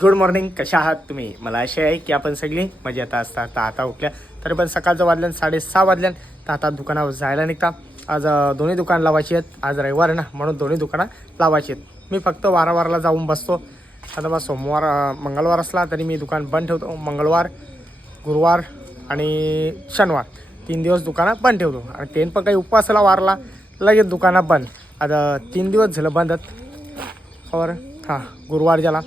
Good morning कशा आहात तुम्ही? मला असे आहे की आपण सगळी मजेत आता तर आता उठल्या तरी पण सकाळचं वाजल्यान साडेसहा वाजल्यान तर आता दुकानावर जायला निघता. आज दोन्ही दुकान लावायची आहेत. आज रविवार आहे ना म्हणून दोन्ही दुकानं लावायची आहेत. मी फक्त वारावारला जाऊन बसतो. आता मग सोमवार मंगळवार असला तरी मी दुकान बंद ठेवतो. मंगळवार गुरुवार आणि शनिवार. तीन दिवस दुकानात बंद ठेवतो. आणि ते पण काही उपवासाला वारला लगेच दुकानात बंद. आता तीन दिवस झालं बंदत और हां गुरुवार झाला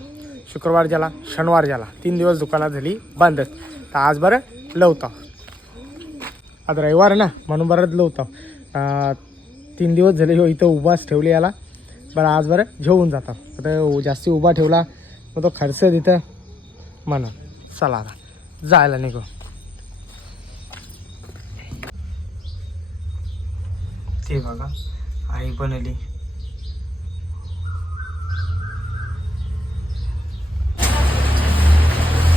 शुक्रवार झाला शनिवार झाला तीन दिवस दुकानात झाली बंदच. तर आज बरं लवता. आज रविवार ना म्हणून बरं लवता. तीन दिवस झाले हो इथं उभाच ठेवले याला. बरं आज बरं घेऊन जातं. आता हो, जास्ती उभा ठेवला मग तो खर्च तिथं म्हणून चला आता. जायला निघू. दिसते बघा. आई बनवली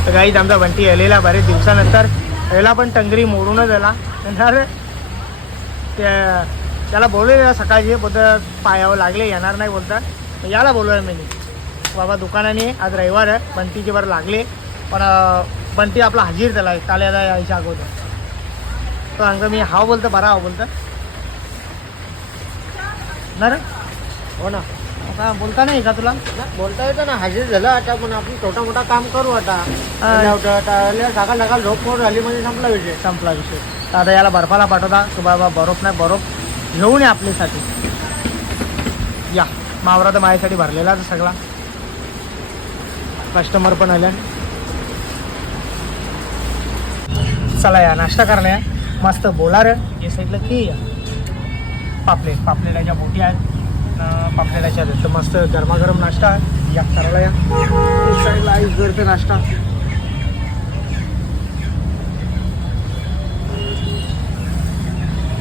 तर काही आमचा बंटी आलेला बरेच दिवसानंतर. याला पण टंगरी मोडूनच आला. नंतर त्या त्याला बोलवलेलं सकाळची बोलत पायावं लागले येणार नाही बोलतात. याला बोलवलं मी. बाबा दुकानाने आज रविवार आहे. बंटीचे बरं लागले. पण बंटी आपला हजीर झाला. काल याला यायच्या अगोदर. तर अंग मी हा बोलतो बरा हा बोलतं. ना रे हो ना. आता बोलता नाही का तुला? बोलता येतं ना. हजेर झालं आता पण आपण छोटा मोठा काम करू आता. सकाळ सकाळ झोप मोड झाली म्हणजे संपला विषय. संपला विषय. तर आता याला बर्फाला पाठवता. की बाबा बर्फ नाही बर्फ घेऊन ये आपल्यासाठी. या. मावरा तर माझ्यासाठी भरलेलाच आहे सगळा. कस्टमर पण आल्या. चला या नाश्ता करण्या. मस्त बोला रे. या साईडला की या. पापलेट. पापलेटाच्या बोटी आहेत. पापलेटाच्या आहेत. तर मस्त गरमागरम नाश्ता आहे. या करायला या. एक साईडला आईस गरते नाश्ता.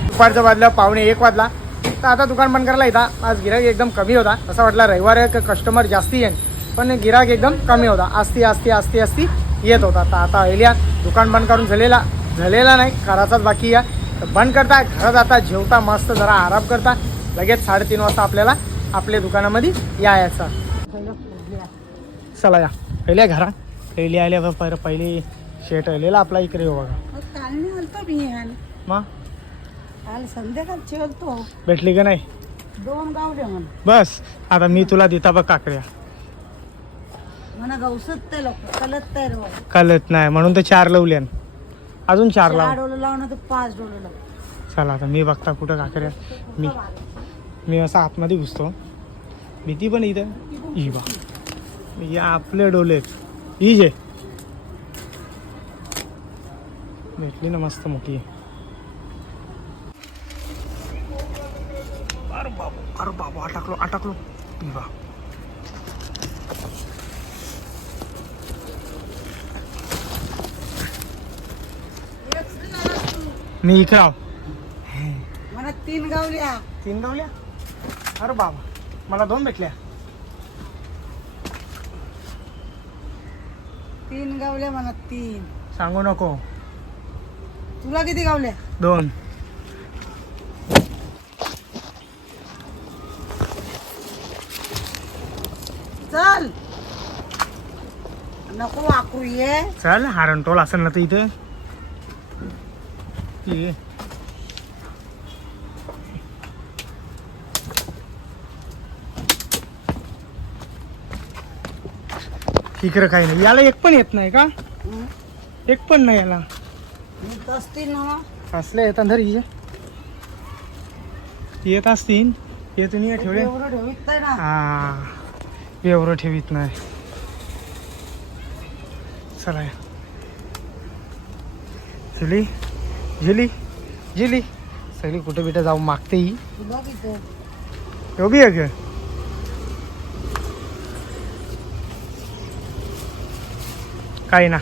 दुपारचा वाजला पावणे एक वाजला. तर आता दुकान बंद करायला येतात आज गिराईक एकदम कमी होता. असं वाटलं रविवार आहे कस्टमर जास्ती येईन. पण गिराईक एकदम कमी होता. आस्ती आस्ती आस्ती आस्ती येत होता. तर आता एलिया दुकान बंद करून झालेला झालेला नाही. कराचाच बाकी आहे. तर बंद करता घरात आता जेवता मस्त जरा आराम करता. लगेच साडेतीन वाजता आपल्याला आपल्या दुकानामध्ये यायचं. चला या. पहिल्या घरा. पहिली आल्या पर पहिली शेट आलेला आपला इकडे बघा. मग संध्याकाळची आलतो भेटली का नाही? दोन गावले म्हण बस. आता मी तुला देता बघ काकड्या. म्हणा गवसत ते लोक कलत ते रो कळत नाही. म्हणून तर चार लावल्यान अजून चार लाव. डोलं लावणं तर पाच डोलं लाव. चला आता मी बघता कुठं काकड्या. मी मी असं आतमध्ये घुसतो. भीती पण इथं. ही बा. या आपले डोले ही जे. भेटली ना मस्त मोठी. अरे बाबू अरे बाबू अटकलो अटकलो ही बा. मी इकडे आहो म्हणा तीन गावल्या. तीन गावल्या? अरे बाबा मला दोन भेटल्या. तीन गावल्या म्हणा तीन. सांगू नको. तुला किती गावल्या? दोन. चल. नको वाकरू ये. चल हारणटोल असेल ना तर इथे. ये. इकडं काही नाही. याला एक पण येत नाही का? एक पण नाही याला. मी असतील ना. असले येतात धर ये येत असतील. येतून ये ठेवले. हा. एवढं ठेवीत नाही. चला. झिली झिली झिली. सगळी कुठं बिठं जाऊ मागते ही. बी आहे काही ना.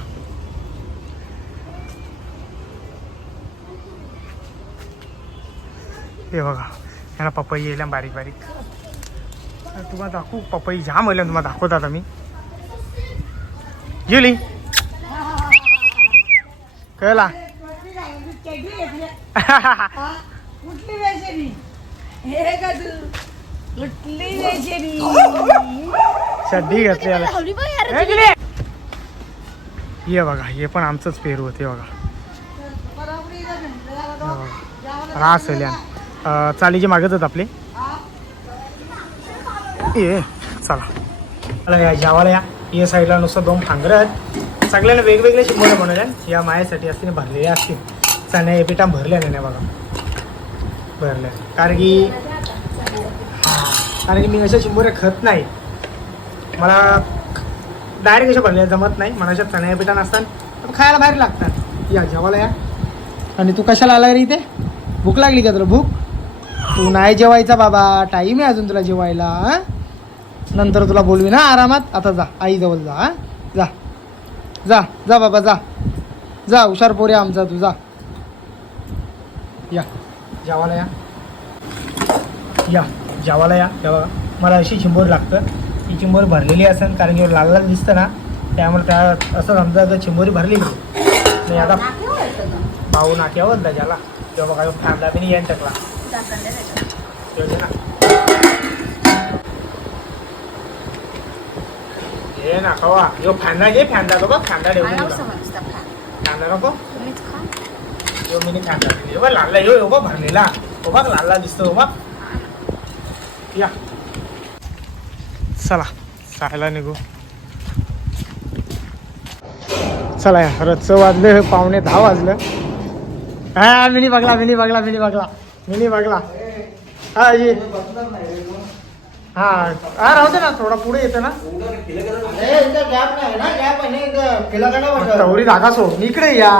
हे बघा ह्याला पपई येईल बारीक बारीक. तुम्हाला दाखवू पपई जाम आल्या तुम्हाला दाखवत आता मी. गेली कळला? कुठली बेचेरी हे का तू? कुठली चड्डी घातली याला. बघ यार हे पण आमचंच पेरू होते बघा. बघा. असेल या अं, चालीची मागच आहेत आपले. ये चला. चला या जेवायला या. या साईडला नुसतं दोन फांगरं आहेत. सगळ्यांना वेगवेगळे शिंबोरे बनवले या मायासाठी असतील भरलेले असतील. चण्या पिठा भरल्या नाही बघा. भरल्या कारण की कारण की मी अशा शिंबोऱ्या खत नाही. मला डायरेक्ट कशा भरल्या जमत नाही. मला अशा चण्या पिठा नसतात खायला बाहेर लागतात. या जेवायला या. आणि तू कशाला आला रे इथे? भूक लागली का तुला? भूक? तू नाही जेवायचा बाबा. टाईम आहे अजून तुला जेवायला नंतर तुला बोलवी ना आरामात. आता जा. आईजवळ जा जा जा. जा बाबा जा. जा हुशार पोरे आमचा तू. जा. या जेवायला या. या जेवायला या. तेव्हा मला अशी चिंबोर लागतं. ती चिंबोरी भरलेली असेल कारण की लाल लाल दिसतं ना त्यामुळे त्या असं समजा तर चिंबोरी भरलेली नाही आता भाऊ नाक्यावर त्याच्याला तेव्हा काय फांदा बी नाही येईन त्याला ठेवते ना. हे ना कवा? यो फांदा घे फांदा बघ फांदा ठेवून फांदा नको? यो भरलेला. दिसतो या. चला निघू. चला या रथचं वाजलं पावणे दहा वाजलं. हा मिनी बघला मिनी बघला मिनी बघला. मिनी बघला. हा ये. हा हा राहू दे ना थोडा पुढे येतं ना. गॅप नाही ना गॅप आहे ना धागा सो इकडे या.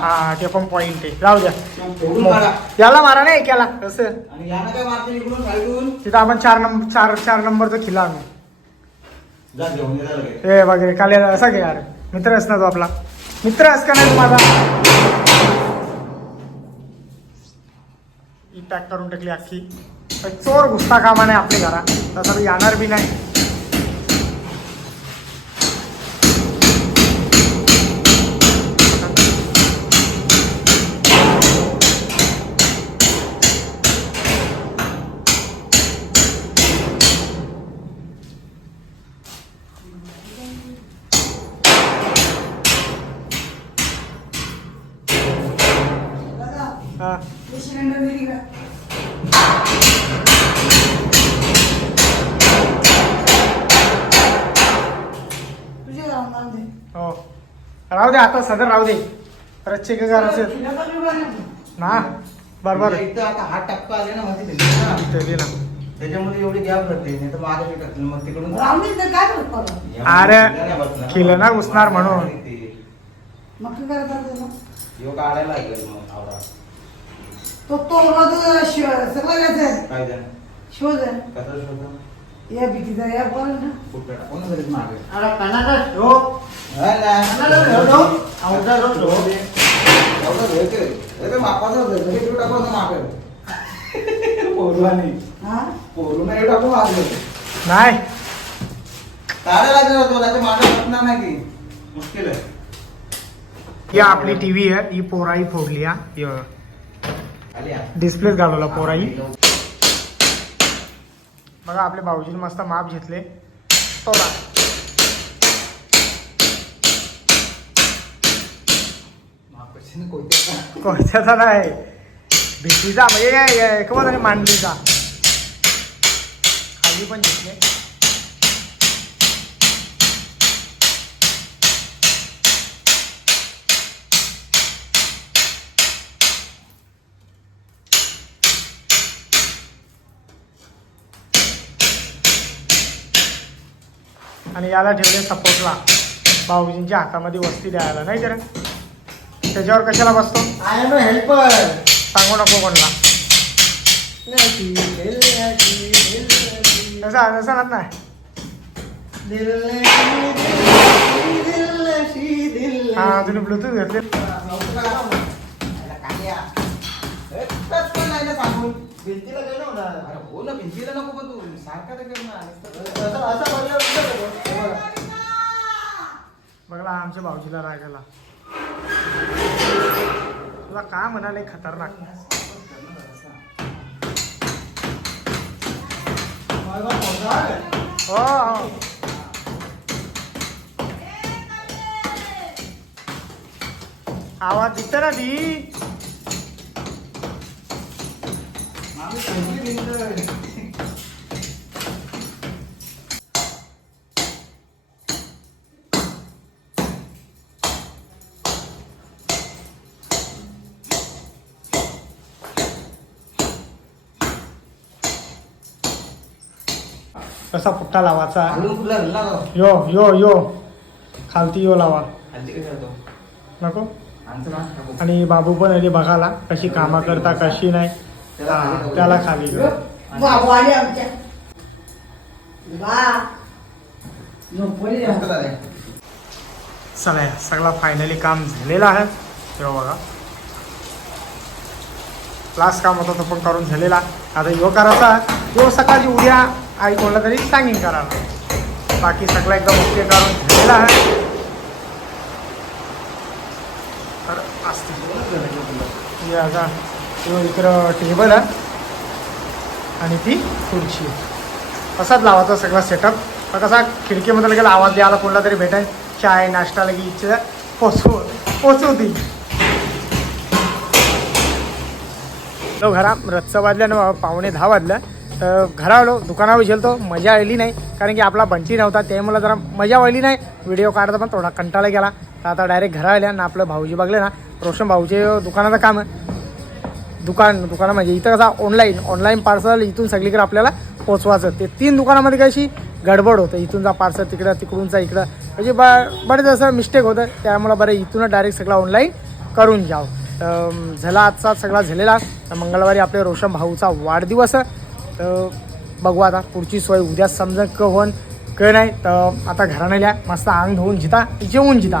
हा ते पण पॉइंट आहे. राहू द्या. याला मारा नाही याला कसं तिथं आपण चार नंबर चार चार नंबरचा खिल्ला आणू. हे वगैरे काल असा घे यार. मित्रच ना तो आपला. मित्र अस का नाही माझा. पॅक करून टाकली अख्खी. चोर घुसता कामा नाही आपल्या घरा तसं येणार बी नाही. हा तुझे दे. हो राहू दे आता सदर राहू दे तुला पण मी बनवतो. ना बरोबर म्हणजे इथं आता हा टप्पा आले ना मध्ये दिसते ना ते ना त्याच्यामुळे एवढी गॅप राहते नाही तर माझ्या मी टाकलं मग तिकडून राहून दे तर काय करत परत? अरे, खिलं नाही बसणार. खिलं नाही घुसणार म्हणून. मग काय करत आहे तो? ह्यो काढायला लागेल मग आवरा. तो शिव सगळं काय शोध आहे. कसं शोधा या भीतीचा या बोल ना कुठं टाकून घरीच मागे अरे कनाडा ठेव. हा ना. कनाडा ठेव, ठेव. आवडा ठेव, ठेव. एवढं घ्यायचं. हे काय मापाचं. हे मागे. पोरवानी. हा? हे मागे. नाही काढायला लागेल होतो, नाहीतर मागे बसणार नाही ती. मुश्किल आहे. ही आपली टीव्ही आहे ही पोराई फोडली हा या. डिस्प्लेच घालवला पोराई बघा आपल्या भाऊजीने मस्त माप घेतले. कोयत्याचा. कोणत्याचा नाही. भीतीचा म्हणजे मांडलीचा खाली पण घेतले आणि याला ठेवले सपोर्टला. भाऊजींच्या हातामध्ये वस्ती द्यायला. नाही तर त्याच्यावर कशाला बसतो? Am a helper. सांगू नको कोणला. तसा तसा नाही. हा तुम्ही ब्लूटूथ घेतले. भिंतीला काय होणार. अरे हो ना भिंतीला नको पण तू सारखा ते कर ना. असं- असं बोलल्यावर कसं होतं? हे बघा. बघला आमच्या भाऊजीला रागाला तुला काय म्हणाले खतरनाक हो हो आवाज येतो ना दी कसा पुट्टा लावायचा? यो यो यो खालती यो लावा? नको. आणि बाबू पण आली बघायला कशी कामं करता कशी नाही हा. त्याला खाली. बाबू आले आमच्या झोपली. चला या, सगळा फायनली काम झालेलं आहे. तेव्हा बघा. लास्ट काम होतं तो पण करून झालेला. आता यो करायचा. यो सकाळची उद्या आई कोणाला तरी सांगीन करायला. बाकी सगळं एकदम ओके करून झालेला आहे. तर असते यो इकडं टेबल आहे. आणि ती खुर्ची आहे. असाच लावायचा सगळा सेटअप तर कसा खिडकीमध्ये लगेच आवाज द्यायला कोणला तरी भेटेल. चाय नाश्ता लगी इच्छा पोचव ती. तो घरा रच्चा वाजल्या ना पावणे दहा वाजल्या तर घरा आलो दुकानावर झेलतो मजा आली नाही. कारण की आपला बंटी नव्हता. त्यामुळे जरा मजा आली नाही. व्हिडिओ काढता पण थोडा कंटाळा गेला. तर आता डायरेक्ट घरा आल्या ना आपलं भाऊजी बघले ना. रोशन भाऊचे दुकानाचं काम आहे. दुकान दुकान म्हणजे इथं कसा ऑनलाईन ऑनलाईन पार्सल इथून सगळीकडे आपल्याला पोचवायचं ते तीन दुकानामध्ये कशी गडबड होतं. इथून जा पार्सल तिकडं तिकडून जा इकडं. म्हणजे ब बरेच असं मिस्टेक होतं. त्यामुळं बरं इथूनच डायरेक्ट सगळं ऑनलाईन करून घ्यावं तर झाला आजचा सगळा झालेला. तर मंगळवारी आपल्या रोशन भाऊचा वाढदिवस. तर बघू आता पुढची सोय. उद्या समजा क होन क नाही तर आता घराण्याला मस्त अंग धुवून जिता. जेवून जिता.